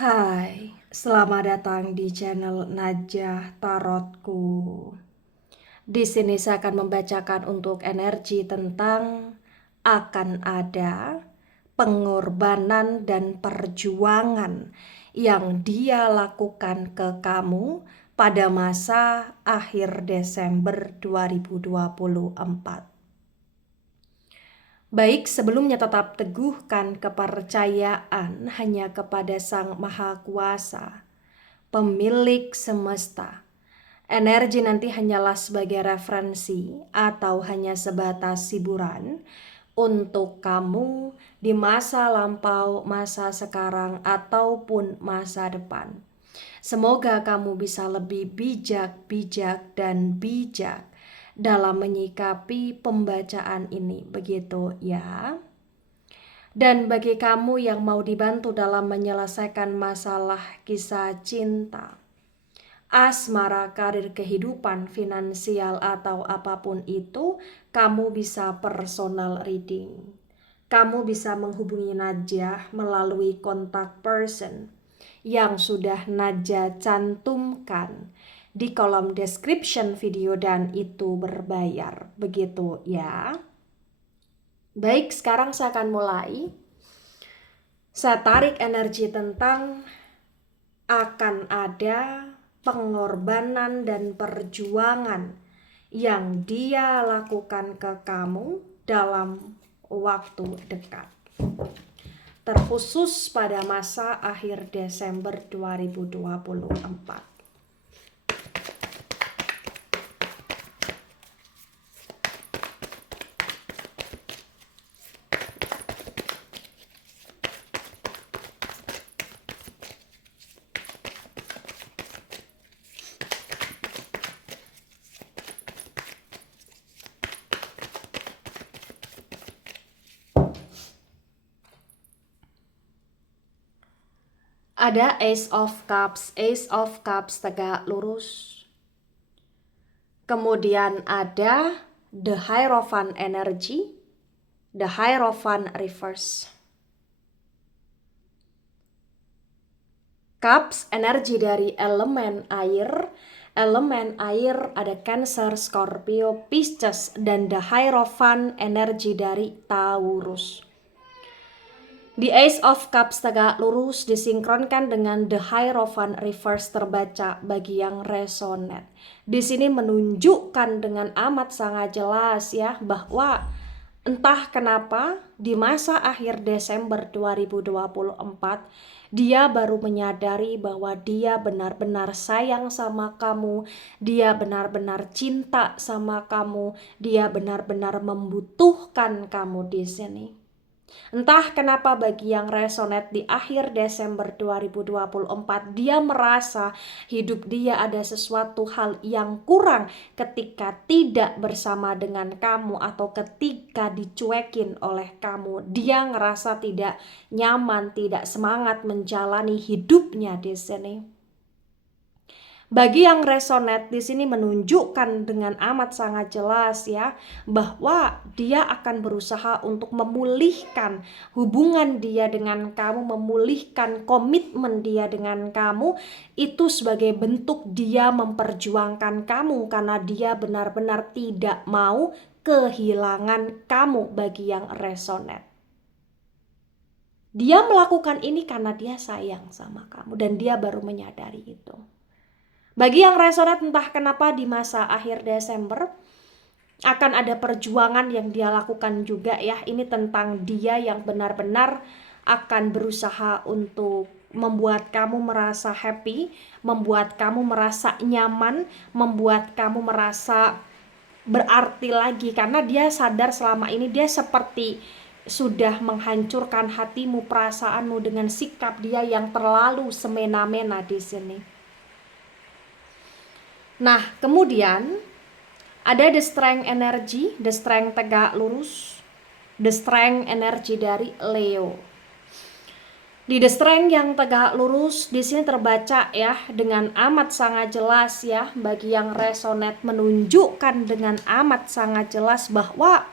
Hai, selamat datang di channel Najah Tarotku. Di sini saya akan membacakan untuk energi tentang akan ada pengorbanan dan perjuangan yang dia lakukan ke kamu pada masa akhir Desember 2024. Baik, sebelumnya tetap teguhkan kepercayaan hanya kepada Sang Maha Kuasa, pemilik semesta. Energi nanti hanyalah sebagai referensi atau hanya sebatas hiburan untuk kamu di masa lampau, masa sekarang, ataupun masa depan. Semoga kamu bisa lebih bijak dan bijak dalam menyikapi pembacaan ini, begitu ya. Dan bagi kamu yang mau dibantu dalam menyelesaikan masalah kisah cinta, asmara, karir, kehidupan, finansial, atau apapun itu, kamu bisa personal reading. Kamu bisa menghubungi Najah melalui kontak person yang sudah Najah cantumkan di kolom description video dan itu berbayar. Begitu ya. Baik, sekarang saya akan mulai. Saya tarik energi tentang akan ada pengorbanan dan perjuangan yang dia lakukan ke kamu dalam waktu dekat. Terkhusus pada masa akhir Desember 2024. Ada Ace of Cups tegak lurus. Kemudian ada The Hierophant Energy, The Hierophant Reverse. Cups energi dari elemen air. Elemen air ada Cancer, Scorpio, Pisces, dan The Hierophant energi dari Taurus. The Ace of Cups tegak lurus disinkronkan dengan The Hierophant Reverse terbaca bagi yang resonate. Di sini menunjukkan dengan amat sangat jelas ya bahwa entah kenapa di masa akhir Desember 2024 dia baru menyadari bahwa dia benar-benar sayang sama kamu, dia benar-benar cinta sama kamu, dia benar-benar membutuhkan kamu di sini. Entah kenapa bagi yang resonate di akhir Desember 2024, dia merasa hidup dia ada sesuatu hal yang kurang ketika tidak bersama dengan kamu atau ketika dicuekin oleh kamu. Dia ngerasa tidak nyaman, tidak semangat menjalani hidupnya di sini. Bagi yang resonate di sini menunjukkan dengan amat sangat jelas ya bahwa dia akan berusaha untuk memulihkan hubungan dia dengan kamu, memulihkan komitmen dia dengan kamu, itu sebagai bentuk dia memperjuangkan kamu karena dia benar-benar tidak mau kehilangan kamu bagi yang resonate. Dia melakukan ini karena dia sayang sama kamu dan dia baru menyadari itu. Bagi yang resonate entah kenapa di masa akhir Desember akan ada perjuangan yang dia lakukan juga ya. Ini tentang dia yang benar-benar akan berusaha untuk membuat kamu merasa happy, membuat kamu merasa nyaman, membuat kamu merasa berarti lagi. Karena dia sadar selama ini dia seperti sudah menghancurkan hatimu, perasaanmu dengan sikap dia yang terlalu semena-mena di sini. Nah, kemudian ada the strength energy, the strength tegak lurus, the strength energi dari Leo. Di the strength yang tegak lurus di sini terbaca ya dengan amat sangat jelas ya bagi yang resonate, menunjukkan dengan amat sangat jelas bahwa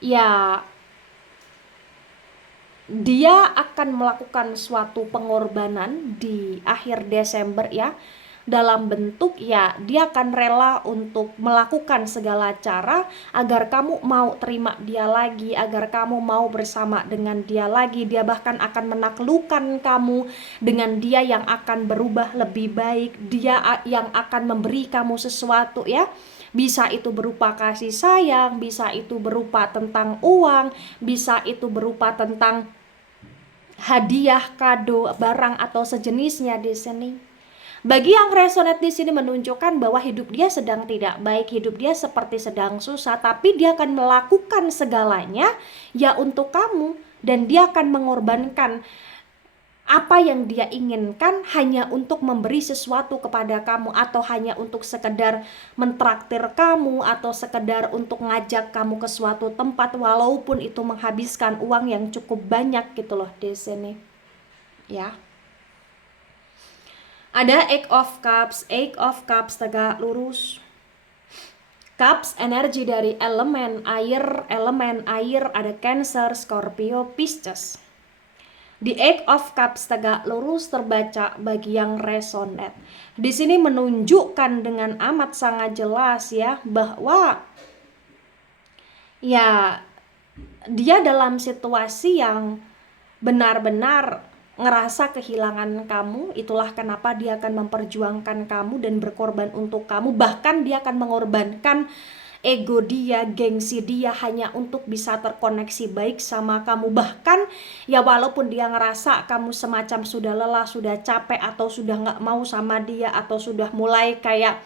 ya dia akan melakukan suatu pengorbanan di akhir Desember ya, dalam bentuk ya dia akan rela untuk melakukan segala cara agar kamu mau terima dia lagi, agar kamu mau bersama dengan dia lagi. Dia bahkan akan menaklukkan kamu dengan dia yang akan berubah lebih baik, dia yang akan memberi kamu sesuatu ya. Bisa itu berupa kasih sayang, bisa itu berupa tentang uang, bisa itu berupa tentang hadiah, kado, barang atau sejenisnya di sini. Bagi yang resonate di sini menunjukkan bahwa hidup dia sedang tidak baik, hidup dia seperti sedang susah, tapi dia akan melakukan segalanya ya untuk kamu, dan dia akan mengorbankan apa yang dia inginkan hanya untuk memberi sesuatu kepada kamu, atau hanya untuk sekedar mentraktir kamu, atau sekedar untuk ngajak kamu ke suatu tempat walaupun itu menghabiskan uang yang cukup banyak gitu loh di sini. Ya. Ada Eight of Cups tegak lurus. Cups energi dari elemen air ada Cancer, Scorpio, Pisces. Di Eight of Cups tegak lurus terbaca bagi yang resonate. Di sini menunjukkan dengan amat sangat jelas ya bahwa ya dia dalam situasi yang benar-benar ngerasa kehilangan kamu. Itulah kenapa dia akan memperjuangkan kamu dan berkorban untuk kamu. Bahkan dia akan mengorbankan ego dia, gengsi dia hanya untuk bisa terkoneksi baik sama kamu. Bahkan ya walaupun dia ngerasa kamu semacam sudah lelah, sudah capek, atau sudah gak mau sama dia, atau sudah mulai kayak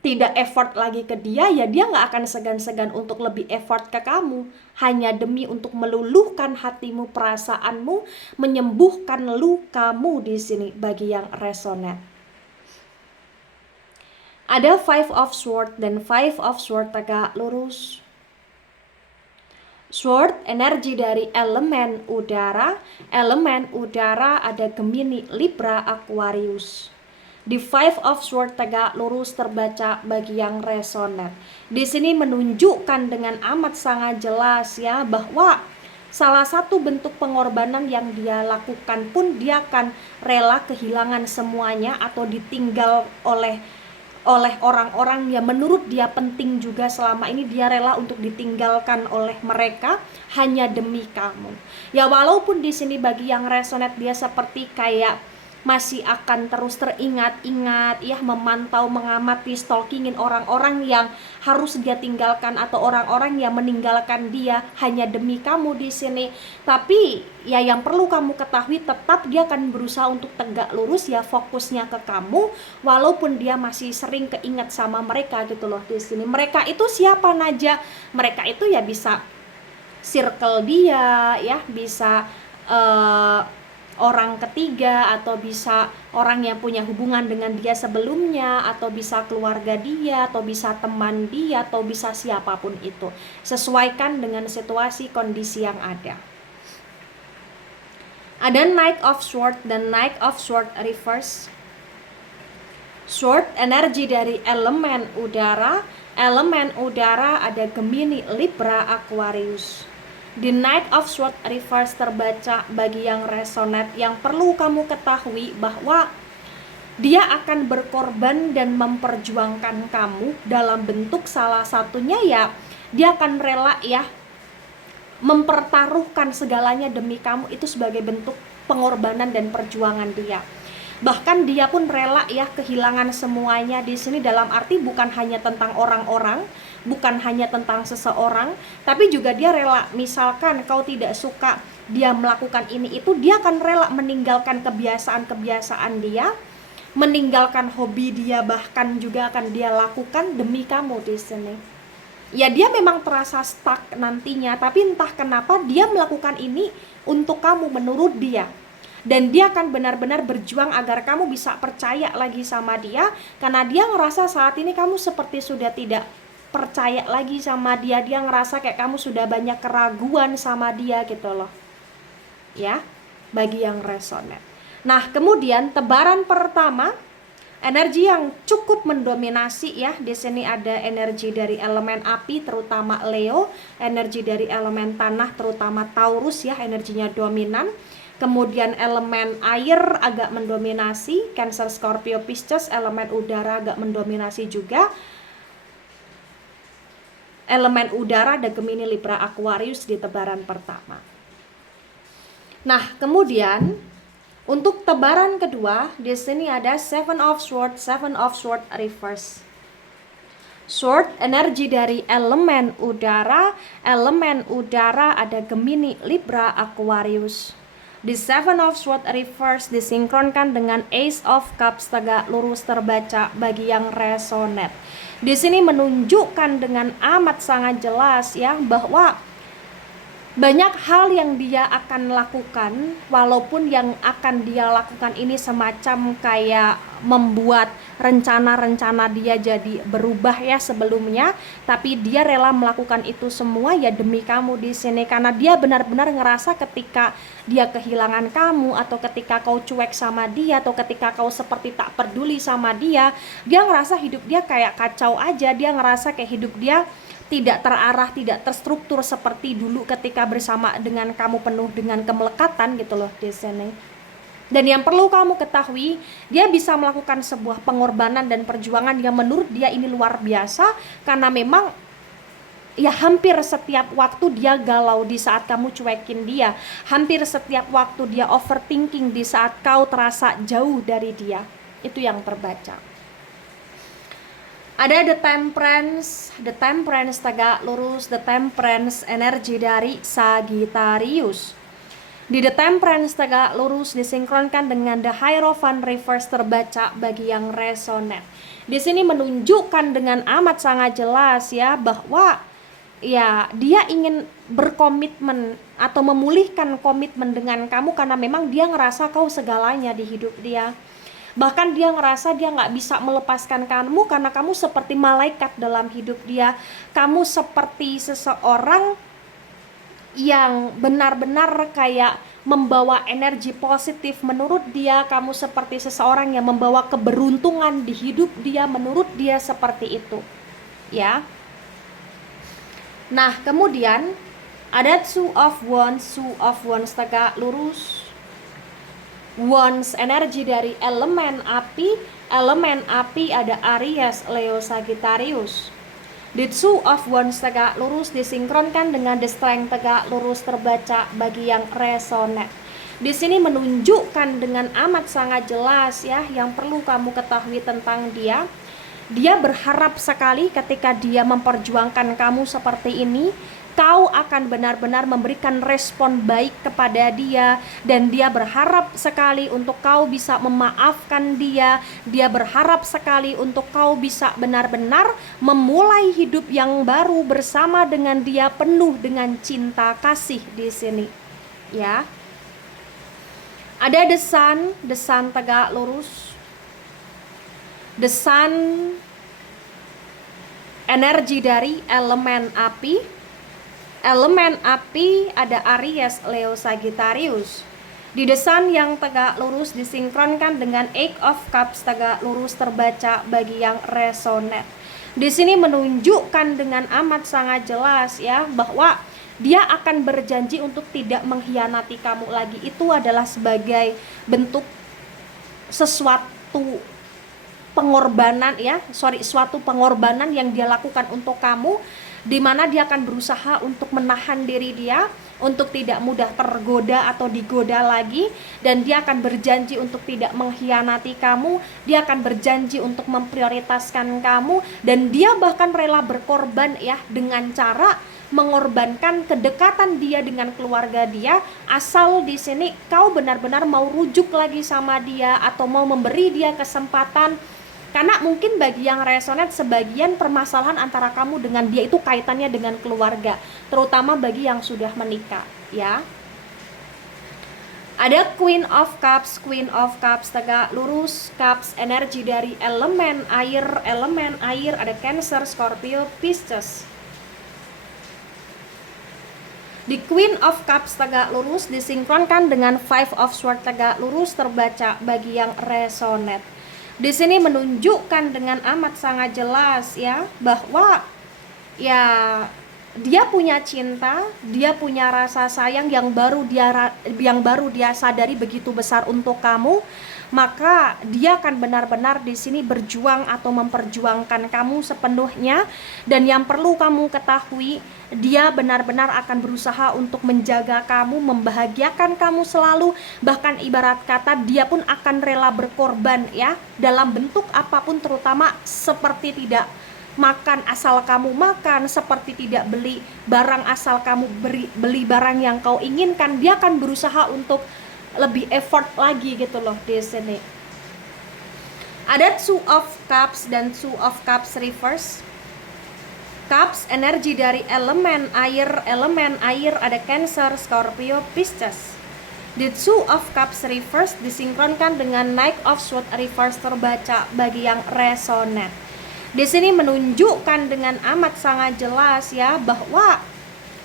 tidak effort lagi ke dia, ya dia gak akan segan-segan untuk lebih effort ke kamu, hanya demi untuk meluluhkan hatimu, perasaanmu, menyembuhkan lukamu di sini bagi yang resonate. Ada Five of Swords dan Five of Swords tegak lurus. Sword energi dari elemen udara ada Gemini, Libra, Aquarius. Di Five of Swords tegak lurus terbaca bagi yang resonate. Di sini menunjukkan dengan amat sangat jelas ya bahwa salah satu bentuk pengorbanan yang dia lakukan pun dia akan rela kehilangan semuanya atau ditinggal oleh orang-orang yang menurut dia penting juga. Selama ini dia rela untuk ditinggalkan oleh mereka hanya demi kamu. Ya walaupun di sini bagi yang resonate dia seperti kayak masih akan terus teringat-ingat ya, memantau, mengamati, stalkingin orang-orang yang harus dia tinggalkan atau orang-orang yang meninggalkan dia hanya demi kamu di sini. Tapi ya yang perlu kamu ketahui, tetap dia akan berusaha untuk tegak lurus ya, fokusnya ke kamu walaupun dia masih sering keingat sama mereka gitu loh di sini. Mereka itu siapa aja? Mereka itu ya bisa circle dia ya, bisa orang ketiga, atau bisa orang yang punya hubungan dengan dia sebelumnya, atau bisa keluarga dia, atau bisa teman dia, atau bisa siapapun itu. Sesuaikan dengan situasi kondisi yang ada. Ada Knight of Swords dan Knight of Swords reverse. Sword energi dari elemen udara ada Gemini, Libra, Aquarius. The Knight of Swords reverse terbaca bagi yang resonate. Yang perlu kamu ketahui bahwa dia akan berkorban dan memperjuangkan kamu dalam bentuk salah satunya ya dia akan rela ya mempertaruhkan segalanya demi kamu. Itu sebagai bentuk pengorbanan dan perjuangan dia. Bahkan dia pun rela ya kehilangan semuanya di sini, dalam arti bukan hanya tentang orang-orang, bukan hanya tentang seseorang, tapi juga dia rela, misalkan kau tidak suka dia melakukan ini itu, dia akan rela meninggalkan kebiasaan-kebiasaan dia, meninggalkan hobi dia, bahkan juga akan dia lakukan demi kamu di sini. Ya dia memang terasa stuck nantinya, tapi entah kenapa dia melakukan ini untuk kamu menurut dia. Dan dia akan benar-benar berjuang agar kamu bisa percaya lagi sama dia, karena dia ngerasa saat ini kamu seperti sudah tidak percaya lagi sama dia. Dia ngerasa kayak kamu sudah banyak keraguan sama dia gitu loh ya, bagi yang resonate. Nah kemudian tebaran pertama Energi yang cukup mendominasi ya. Di sini ada energi dari elemen api terutama Leo, energi dari elemen tanah terutama Taurus ya, energinya dominan. Kemudian elemen air agak mendominasi, Cancer, Scorpio, Pisces. Elemen udara agak mendominasi juga. Elemen udara ada Gemini, Libra, Aquarius di tebaran pertama. Nah, kemudian untuk tebaran kedua, di sini ada Seven of Swords reverse. Sword, energi dari elemen udara ada Gemini, Libra, Aquarius. Di Seven of Swords reverse disinkronkan dengan Ace of Cups tegak lurus terbaca bagi yang resonate. Di sini menunjukkan dengan amat sangat jelas ya bahwa banyak hal yang dia akan lakukan, walaupun yang akan dia lakukan ini semacam kayak membuat rencana-rencana dia jadi berubah ya sebelumnya, tapi dia rela melakukan itu semua ya demi kamu di sini, karena dia benar-benar ngerasa ketika dia kehilangan kamu, atau ketika kau cuek sama dia, atau ketika kau seperti tak peduli sama dia ngerasa hidup dia kayak kacau aja, dia ngerasa kayak hidup dia tidak terarah, tidak terstruktur seperti dulu ketika bersama dengan kamu penuh dengan kemelekatan gitu loh di sini. Dan yang perlu kamu ketahui, dia bisa melakukan sebuah pengorbanan dan perjuangan yang menurut dia ini luar biasa, karena memang ya hampir setiap waktu dia galau di saat kamu cuekin dia, hampir setiap waktu dia overthinking di saat kau terasa jauh dari dia. Itu yang terbaca. Ada The Temperance tegak lurus, The Temperance energi dari Sagittarius. Di The Temperance tegak lurus disinkronkan dengan The Hierophant reverse terbaca bagi yang resonate. Di sini menunjukkan dengan amat sangat jelas ya bahwa ya dia ingin berkomitmen atau memulihkan komitmen dengan kamu, karena memang dia ngerasa kau segalanya di hidup dia. Bahkan dia ngerasa dia nggak bisa melepaskan kamu karena kamu seperti malaikat dalam hidup dia. Kamu seperti seseorang yang benar-benar kayak membawa energi positif. Menurut dia kamu seperti seseorang yang membawa keberuntungan di hidup dia. Menurut dia seperti itu ya. Nah kemudian ada Two of Wands tegak lurus. Wands energi dari elemen api ada Aries, Leo, Sagittarius. The Two of Wands tegak lurus disinkronkan dengan The Strength tegak lurus terbaca bagi yang resonate. Di sini menunjukkan dengan amat sangat jelas ya yang perlu kamu ketahui tentang dia. Dia berharap sekali ketika dia memperjuangkan kamu seperti ini, kau akan benar-benar memberikan respon baik kepada dia, dan dia berharap sekali untuk kau bisa memaafkan dia. Dia berharap sekali untuk kau bisa benar-benar memulai hidup yang baru bersama dengan dia penuh dengan cinta kasih di sini. Ya. Ada The Sun tegak lurus. The Sun energi dari elemen api ada Aries, Leo, Sagittarius. Di The Sun yang tegak lurus disinkronkan dengan Eight of Cups tegak lurus terbaca bagi yang resonate. Di sini menunjukkan dengan amat sangat jelas ya bahwa dia akan berjanji untuk tidak mengkhianati kamu lagi. Itu adalah sebagai bentuk suatu pengorbanan yang dia lakukan untuk kamu, di mana dia akan berusaha untuk menahan diri dia untuk tidak mudah tergoda atau digoda lagi, dan dia akan berjanji untuk tidak mengkhianati kamu. Dia akan berjanji untuk memprioritaskan kamu, dan dia bahkan rela berkorban ya dengan cara mengorbankan kedekatan dia dengan keluarga dia, asal di sini kau benar-benar mau rujuk lagi sama dia atau mau memberi dia kesempatan. Karena mungkin bagi yang resonate, sebagian permasalahan antara kamu dengan dia itu kaitannya dengan keluarga, terutama bagi yang sudah menikah ya. Ada Queen of Cups tegak lurus. Cups energi dari elemen air ada Cancer, Scorpio, Pisces. Di Queen of Cups tegak lurus disinkronkan dengan Five of Swords tegak lurus terbaca bagi yang resonate. Di sini menunjukkan dengan amat sangat jelas ya bahwa ya dia punya cinta, dia punya rasa sayang yang baru dia sadari begitu besar untuk kamu, maka dia akan benar-benar di sini berjuang atau memperjuangkan kamu sepenuhnya. Dan yang perlu kamu ketahui, dia benar-benar akan berusaha untuk menjaga kamu, membahagiakan kamu selalu, bahkan ibarat kata dia pun akan rela berkorban ya dalam bentuk apapun, terutama seperti tidak makan asal kamu makan, seperti tidak beli barang asal kamu beli barang yang kau inginkan. Dia akan berusaha untuk lebih effort lagi gitu loh. Di sini ada Two of Cups dan Two of Cups reverse. Cups energi dari elemen air ada Cancer, Scorpio, Pisces. The Two of Cups reverse disinkronkan dengan Knight of Swords reverse terbaca bagi yang resonate. Di sini menunjukkan dengan amat sangat jelas ya bahwa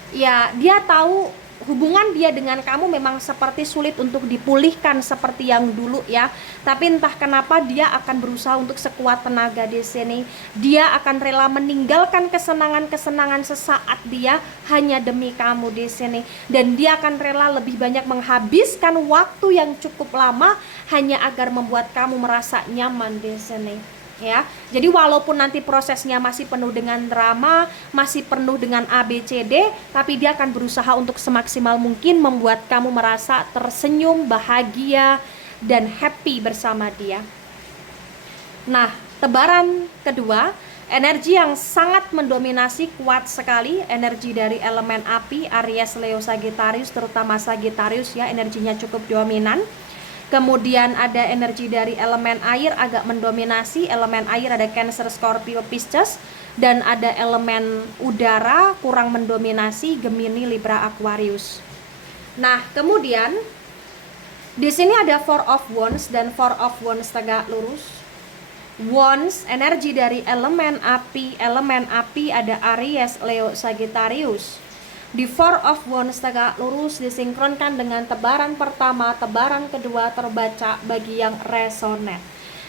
ya dia tahu hubungan dia dengan kamu memang seperti sulit untuk dipulihkan seperti yang dulu ya. Tapi entah kenapa dia akan berusaha untuk sekuat tenaga di sini. Dia akan rela meninggalkan kesenangan-kesenangan sesaat dia hanya demi kamu di sini. Dan dia akan rela lebih banyak menghabiskan waktu yang cukup lama hanya agar membuat kamu merasa nyaman di sini. Ya, jadi walaupun nanti prosesnya masih penuh dengan drama, masih penuh dengan ABCD, tapi dia akan berusaha untuk semaksimal mungkin membuat kamu merasa tersenyum, bahagia, dan happy bersama dia. Nah, tebaran kedua, energi yang sangat mendominasi kuat sekali, energi dari elemen api, Aries, Leo, Sagittarius, terutama Sagittarius ya, energinya cukup dominan. Kemudian ada energi dari elemen air agak mendominasi, elemen air ada Cancer, Scorpio, Pisces, dan ada elemen udara kurang mendominasi, Gemini, Libra, Aquarius. Nah, kemudian di sini ada Four of Wands dan Four of Wands tegak lurus. Wands energi dari elemen api ada Aries, Leo, Sagittarius. Di Four of Wands tegak lurus disinkronkan dengan tebaran pertama, tebaran kedua terbaca bagi yang resonate.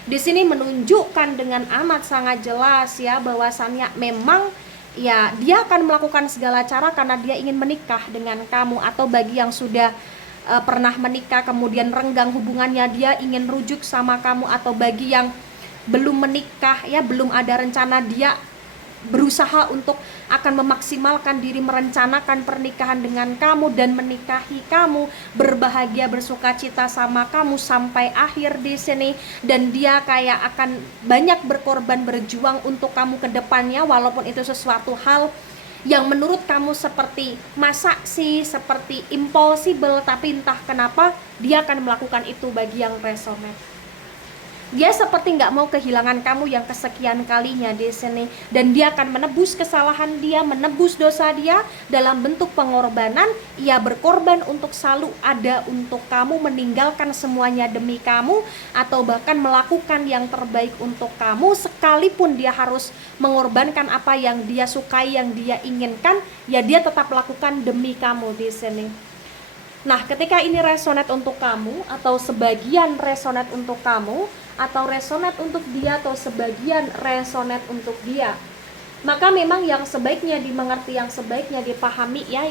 Di sini menunjukkan dengan amat sangat jelas ya bahwasannya memang ya dia akan melakukan segala cara karena dia ingin menikah dengan kamu. Atau bagi yang sudah pernah menikah kemudian renggang hubungannya, dia ingin rujuk sama kamu. Atau bagi yang belum menikah ya, belum ada rencana, dia berusaha untuk akan memaksimalkan diri merencanakan pernikahan dengan kamu dan menikahi kamu, berbahagia bersukacita sama kamu sampai akhir di sini. Dan dia kayak akan banyak berkorban berjuang untuk kamu ke depannya, walaupun itu sesuatu hal yang menurut kamu seperti masa sih, seperti impossible, tapi entah kenapa dia akan melakukan itu bagi yang resonate. Dia seperti nggak mau kehilangan kamu yang kesekian kalinya di sini, dan dia akan menebus kesalahan dia, menebus dosa dia dalam bentuk pengorbanan. Ia berkorban untuk selalu ada untuk kamu, meninggalkan semuanya demi kamu, atau bahkan melakukan yang terbaik untuk kamu, sekalipun dia harus mengorbankan apa yang dia sukai, yang dia inginkan, ya dia tetap lakukan demi kamu di sini. Nah, ketika ini resonate untuk kamu, atau sebagian resonate untuk kamu, atau resonate untuk dia, atau sebagian resonate untuk dia, maka memang yang sebaiknya dimengerti, yang sebaiknya dipahami ya,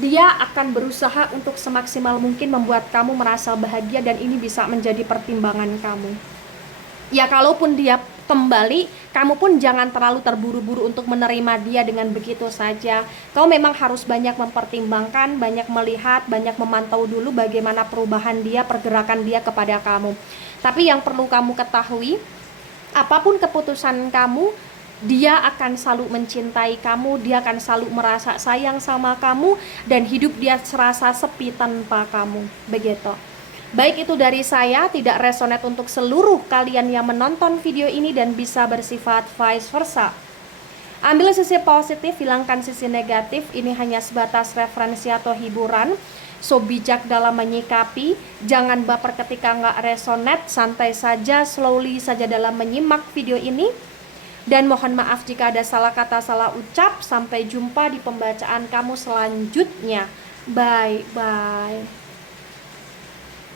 dia akan berusaha untuk semaksimal mungkin membuat kamu merasa bahagia, dan ini bisa menjadi pertimbangan kamu. Ya, kalaupun dia kembali, kamu pun jangan terlalu terburu-buru untuk menerima dia dengan begitu saja. Kau memang harus banyak mempertimbangkan, banyak melihat, banyak memantau dulu bagaimana perubahan dia, pergerakan dia kepada kamu. Tapi yang perlu kamu ketahui, apapun keputusan kamu, dia akan selalu mencintai kamu, dia akan selalu merasa sayang sama kamu, dan hidup dia serasa sepi tanpa kamu. Begitu. Baik, itu dari saya, tidak resonate untuk seluruh kalian yang menonton video ini dan bisa bersifat vice versa. Ambil sisi positif, hilangkan sisi negatif. Ini hanya sebatas referensi atau hiburan. So, bijak dalam menyikapi, jangan baper ketika nggak resonate, santai saja, slowly saja dalam menyimak video ini. Dan mohon maaf jika ada salah kata, salah ucap. Sampai jumpa di pembacaan kamu selanjutnya. Bye-bye.